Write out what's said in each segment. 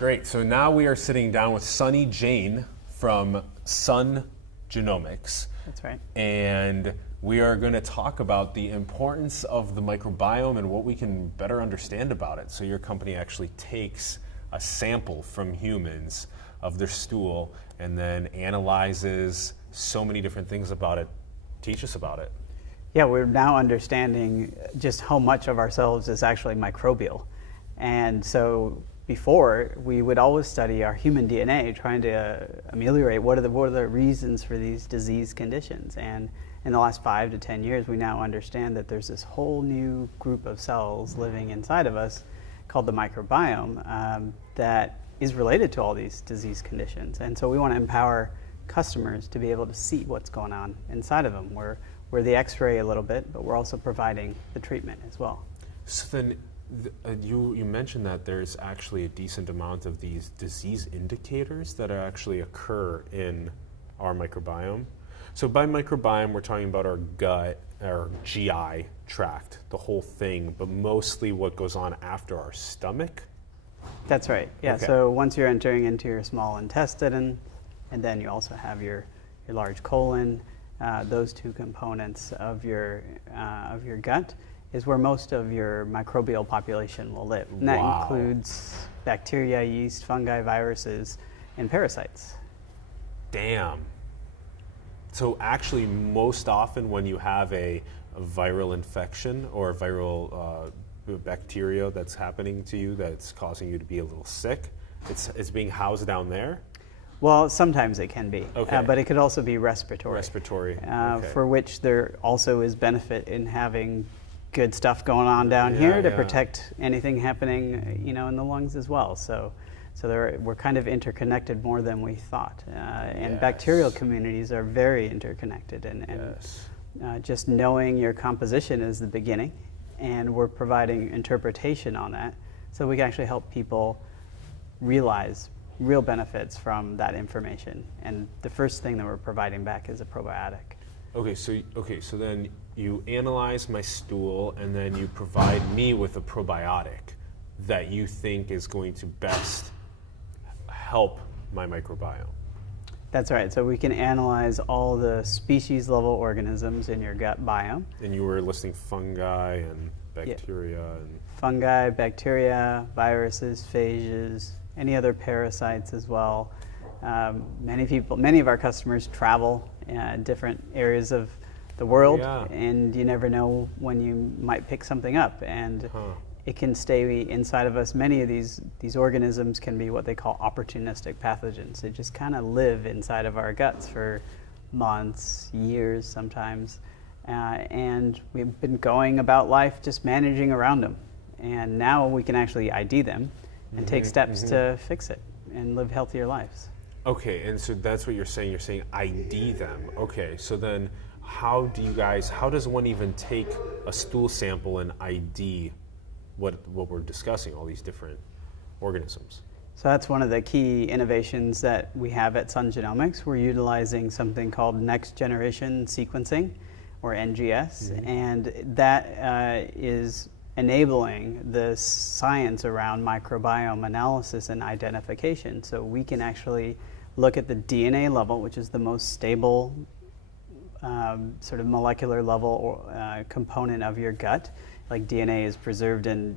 Great. So now we are sitting down with Sunny Jain from Sun Genomics. That's right. And we are going to talk about the importance of the microbiome and what we can better understand about it. So your company actually takes a sample from humans of their stool and then analyzes so many different things about it. Teach us about it. Yeah, we're now understanding just how much of ourselves is actually microbial. And so before, we would always study our human DNA, trying to ameliorate what are the reasons for these disease conditions. And in the last 5 to 10 years, we now understand that there's this whole new group of cells living inside of us called the microbiome that is related to all these disease conditions. And so we want to empower customers to be able to see what's going on inside of them. We're the X-ray a little bit, but we're also providing the treatment as well. So then you mentioned that there's actually a decent amount of these disease indicators that actually occur in our microbiome. So by microbiome, we're talking about our gut, our GI tract, the whole thing, but mostly what goes on after our stomach? That's right. Yeah. Okay. So once you're entering into your small intestine, and then you also have your large colon, those two components of your gut is where most of your microbial population will live. And that Wow. includes bacteria, yeast, fungi, viruses, and parasites. Damn. So actually, most often when you have a viral infection or a viral bacteria that's happening to you that's causing you to be a little sick, it's being housed down there? Well, sometimes it can be, Okay. but it could also be respiratory. Respiratory. Okay. For which there also is benefit in having good stuff going on down Yeah, here to yeah. protect anything happening, in the lungs as well. So we're kind of interconnected more than we thought, and Yes. bacterial communities are very interconnected. And Yes. just knowing your composition is the beginning, and we're providing interpretation on that, so we can actually help people realize real benefits from that information. And the first thing that we're providing back is a probiotic. Okay, so then you analyze my stool and then you provide me with a probiotic that you think is going to best help my microbiome. That's right. So we can analyze all the species level organisms in your gut biome. And you were listing fungi and bacteria and Fungi, bacteria, viruses, phages, any other parasites as well. Many of our customers travel different areas of the world, Yeah. and you never know when you might pick something up, and it can stay inside of us. Many of these organisms can be what they call opportunistic pathogens. They just kind of live inside of our guts for months, years sometimes, and we've been going about life just managing around them. And now we can actually ID them and take steps to fix it and live healthier lives. Okay, and so that's what you're saying. You're saying ID them. Okay, so then how does one even take a stool sample and ID what we're discussing, all these different organisms? So that's one of the key innovations that we have at Sun Genomics. We're utilizing something called Nextgeneration sequencing, or NGS, and that is enabling the science around microbiome analysis and identification. So we can actually look at the DNA level, which is the most stable sort of molecular level component of your gut. Like DNA is preserved in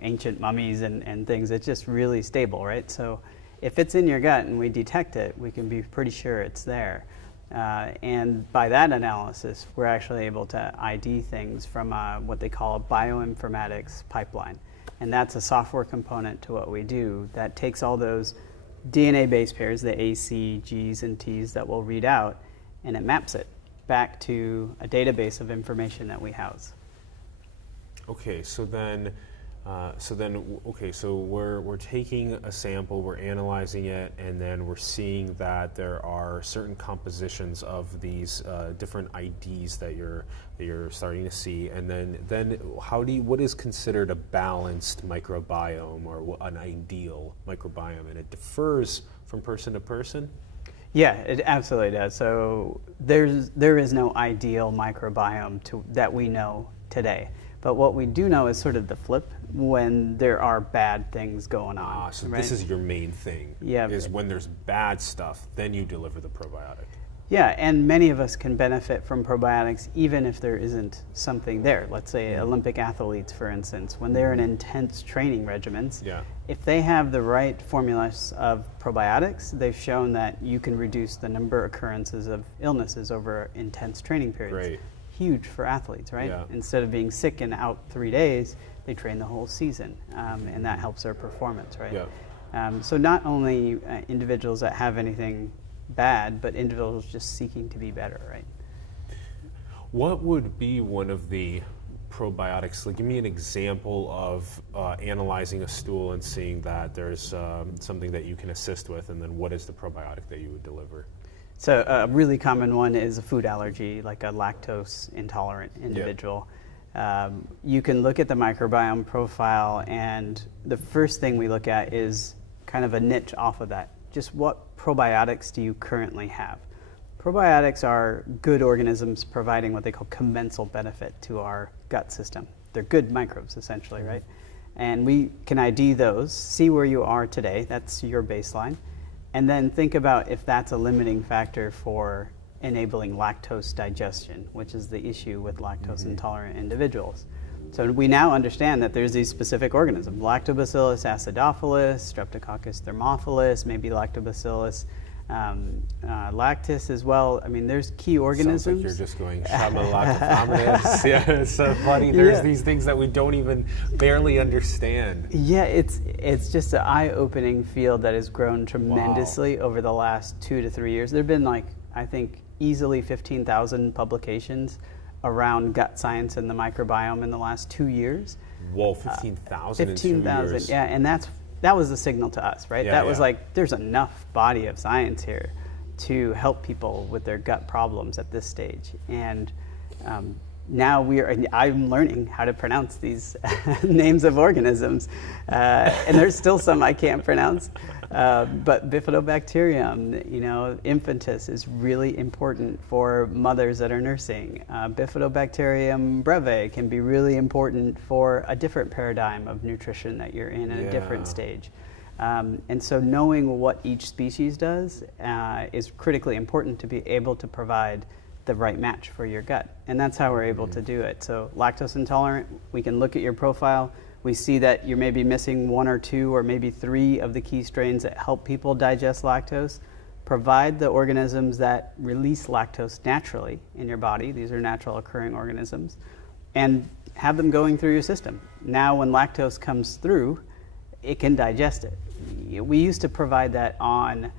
ancient mummies and things. It's just really stable, right? So if it's in your gut and we detect it, we can be pretty sure it's there. And by that analysis, we're actually able to ID things from what they call a bioinformatics pipeline. And that's a software component to what we do that takes all those DNA base pairs, the A, C, Gs, and Ts that we'll read out, and it maps it back to a database of information that we house. Okay, so we're taking a sample, we're analyzing it, and then we're seeing that there are certain compositions of these different IDs that you're starting to see, and then what is considered a balanced microbiome or an ideal microbiome, and it differs from person to person? Yeah, it absolutely does. So there is no ideal microbiome that we know today. But what we do know is sort of the flip. when there are bad things going on. So right? this is your main thing. Yeah. Is when there's bad stuff, then you deliver the probiotic. Yeah, and many of us can benefit from probiotics even if there isn't something there. Let's say Olympic athletes, for instance, when they're in intense training regimens, if they have the right formulas of probiotics, they've shown that you can reduce the number of occurrences of illnesses over intense training periods. Great. Huge for athletes, right? Yeah. Instead of being sick and out 3 days, they train the whole season, and that helps their performance, right? So not only individuals that have anything bad, but individuals just seeking to be better, right? What would be one of the probiotics? Like, give me an example of analyzing a stool and seeing that there's something that you can assist with, and then what is the probiotic that you would deliver? So a really common one is a food allergy, like a lactose intolerant individual. You can look at the microbiome profile, and the first thing we look at is kind of a niche off of that. Just what probiotics do you currently have? Probiotics are good organisms providing what they call commensal benefit to our gut system. They're good microbes, essentially, right? And we can ID those, see where you are today, that's your baseline, and then think about if that's a limiting factor for enabling lactose digestion, which is the issue with lactose intolerant individuals. So we now understand that there's these specific organisms: Lactobacillus acidophilus, Streptococcus thermophilus, maybe Lactobacillus lactis as well. I mean, there's key organisms. Sounds like you're just going Shamalactophomids. Yeah, it's so funny. There's these things that we don't even barely understand. Yeah, it's just an eye-opening field that has grown tremendously over the last 2 to 3 years. There've been, like, I think, easily 15,000 publications around gut science and the microbiome in the last 2 years. Whoa, 15,000 in 2 years. 15,000, yeah, and that was a signal to us, right? That was like, there's enough body of science here to help people with their gut problems at this stage. And now I'm learning how to pronounce these names of organisms. And there's still some I can't pronounce. But Bifidobacterium, infantis is really important for mothers that are nursing. Bifidobacterium breve can be really important for a different paradigm of nutrition that you're in a different stage. And so knowing what each species does is critically important to be able to provide the right match for your gut. And that's how we're able to do it. So lactose intolerant, we can look at your profile. We see that you're maybe missing 1 or 2 or maybe 3 of the key strains that help people digest lactose. Provide the organisms that release lactose naturally in your body. These are natural occurring organisms. And have them going through your system. Now when lactose comes through, it can digest it. We used to provide that on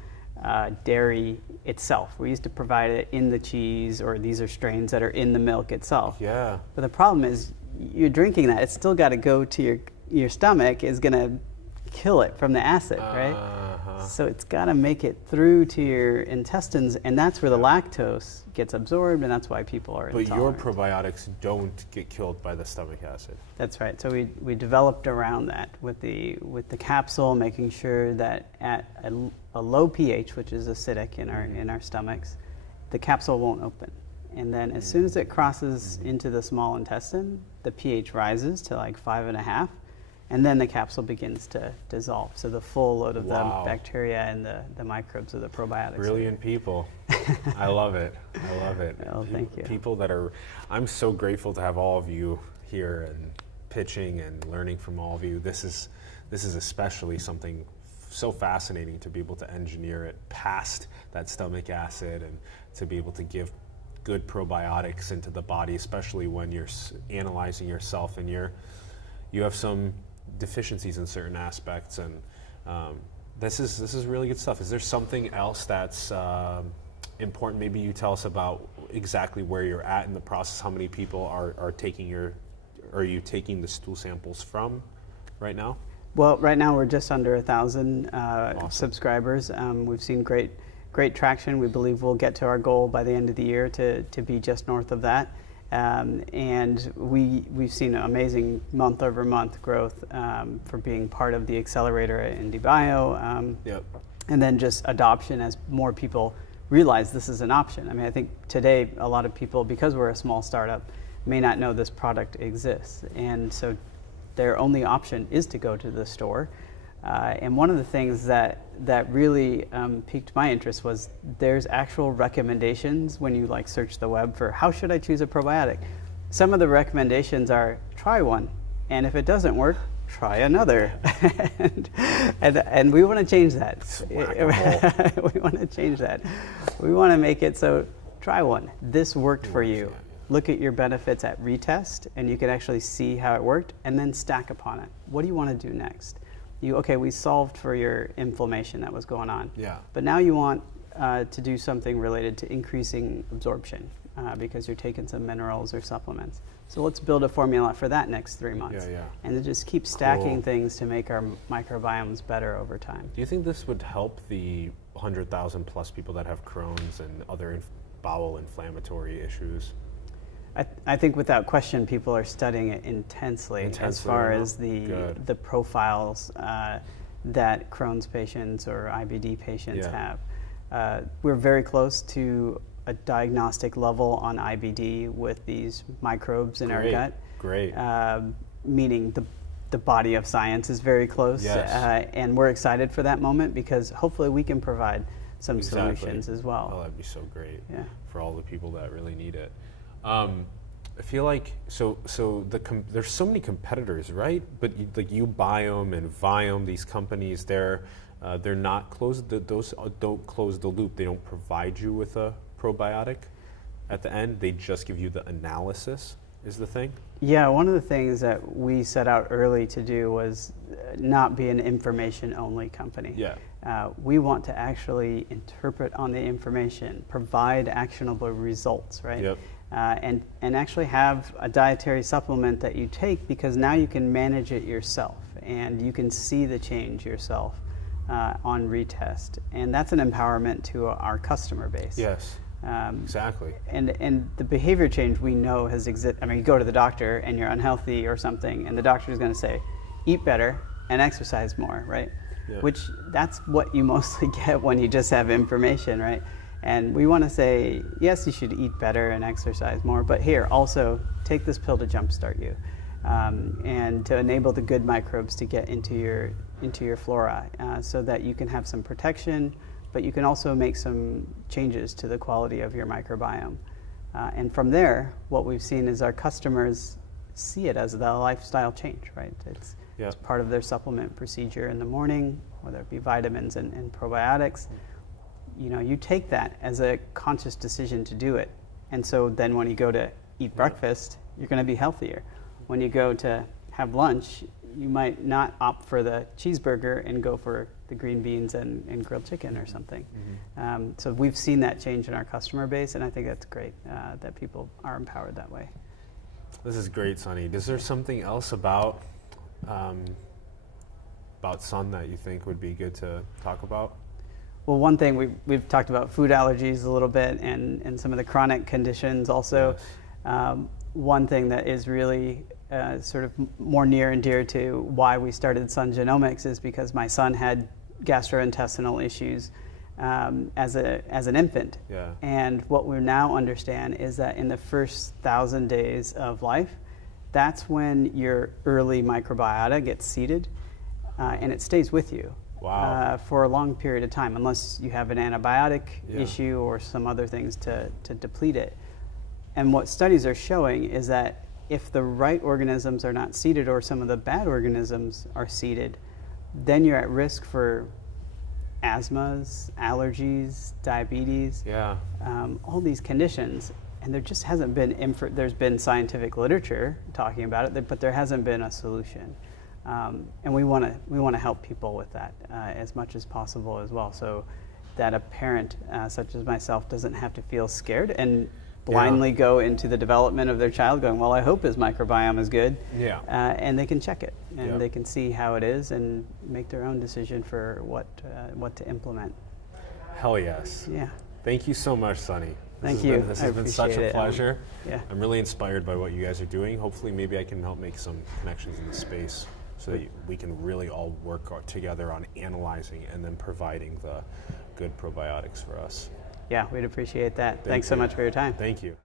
dairy itself. We used to provide it in the cheese, or these are strains that are in the milk itself. Yeah. But the problem is, you're drinking that, it's still got to go to your stomach, is going to kill it from the acid, right? So it's got to make it through to your intestines, and that's where the lactose gets absorbed, and that's why people are intolerant. But your probiotics don't get killed by the stomach acid. That's right. So we developed around that with the capsule, making sure that at a low pH, which is acidic in our stomachs, the capsule won't open. And then as soon as it crosses into the small intestine, the pH rises to like 5.5, and then the capsule begins to dissolve. So the full load of the bacteria and the microbes of the probiotics. Brilliant people. I love it. I love it. Oh, thank you. People I'm so grateful to have all of you here and pitching and learning from all of you. This is especially something so fascinating, to be able to engineer it past that stomach acid and to be able to give good probiotics into the body, especially when you're analyzing yourself and you have some deficiencies in certain aspects. And this is really good stuff. Is there something else that's important? Maybe you tell us about exactly where you're at in the process. How many people are you taking the stool samples from right now? Well, right now we're just under 1,000 subscribers. We've seen great traction. We believe we'll get to our goal by the end of the year to be just north of that. And we've seen amazing month-over-month growth for being part of the accelerator at IndieBio. And then just adoption as more people realize this is an option. I mean, I think today a lot of people, because we're a small startup, may not know this product exists. And so their only option is to go to the store. And one of the things that really piqued my interest was there's actual recommendations when you like search the web for how should I choose a probiotic. Some of the recommendations are try one, and if it doesn't work, try another. and we want to change that. We want to change that. We want to make it so try one. This worked for you. Look at your benefits at retest, and you can actually see how it worked, and then stack upon it. What do you want to do next? Okay, we solved for your inflammation that was going on. Yeah. But now you want to do something related to increasing absorption because you're taking some minerals or supplements. So let's build a formula for that next 3 months. Yeah. And then just keep stacking things to make our microbiomes better over time. Do you think this would help the 100,000 plus people that have Crohn's and other bowel inflammatory issues? I think without question, people are studying it intensely as far as the profiles that Crohn's patients or IBD patients have. We're very close to a diagnostic level on IBD with these microbes in our gut. Great. Meaning the body of science is very close. Yes. And we're excited for that moment because hopefully we can provide some solutions as well. Oh, that'd be so great for all the people that really need it. I feel like there's so many competitors, right? But like Ubiome and Viome, these companies, they're not closed. Those don't close the loop. They don't provide you with a probiotic at the end. They just give you the analysis. Is the thing? Yeah, one of the things that we set out early to do was not be an information-only company. Yeah. We want to actually interpret on the information, provide actionable results, right? Yep. And actually have a dietary supplement that you take because now you can manage it yourself and you can see the change yourself on retest. And that's an empowerment to our customer base. Yes. Exactly. And the behavior change we know has existed. I mean, you go to the doctor and you're unhealthy or something, and the doctor is going to say, eat better and exercise more, right? Yeah. Which that's what you mostly get when you just have information, right? And we want to say, yes, you should eat better and exercise more, but here, also take this pill to jumpstart you and to enable the good microbes to get into your flora so that you can have some protection, but you can also make some changes to the quality of your microbiome. And from there, what we've seen is our customers see it as the lifestyle change, right? It's part of their supplement procedure in the morning, whether it be vitamins and probiotics. You know, you take that as a conscious decision to do it. And so then when you go to eat breakfast, you're going to be healthier. When you go to have lunch, you might not opt for the cheeseburger and go for the green beans and grilled chicken or something. Mm-hmm. So we've seen that change in our customer base, and I think that's great that people are empowered that way. This is great, Sunny. Is there something else about Sun that you think would be good to talk about? Well, one thing, we've talked about food allergies a little bit and some of the chronic conditions also. Yes. One thing that is really sort of more near and dear to why we started Sun Genomics is because my son had gastrointestinal issues as an infant. Yeah. And what we now understand is that in the first 1,000 days of life, that's when your early microbiota gets seeded and it stays with you. Wow. For a long period of time, unless you have an antibiotic issue or some other things to deplete it. And what studies are showing is that if the right organisms are not seeded or some of the bad organisms are seeded, then you're at risk for asthmas, allergies, diabetes, all these conditions. And there just hasn't been, there's been scientific literature talking about it, but there hasn't been a solution. And we want to help people with that as much as possible as well, so that a parent such as myself doesn't have to feel scared and blindly go into the development of their child going, well, I hope his microbiome is good. Yeah. And they can check it and they can see how it is and make their own decision for what to implement. Hell yes. Yeah. Thank you so much, Sunny. Thank you. This has been such a pleasure. Yeah. I'm really inspired by what you guys are doing. Hopefully, maybe I can help make some connections in the space so that we can really all work together on analyzing and then providing the good probiotics for us. Yeah, we'd appreciate that. Thanks so much for your time. Thank you.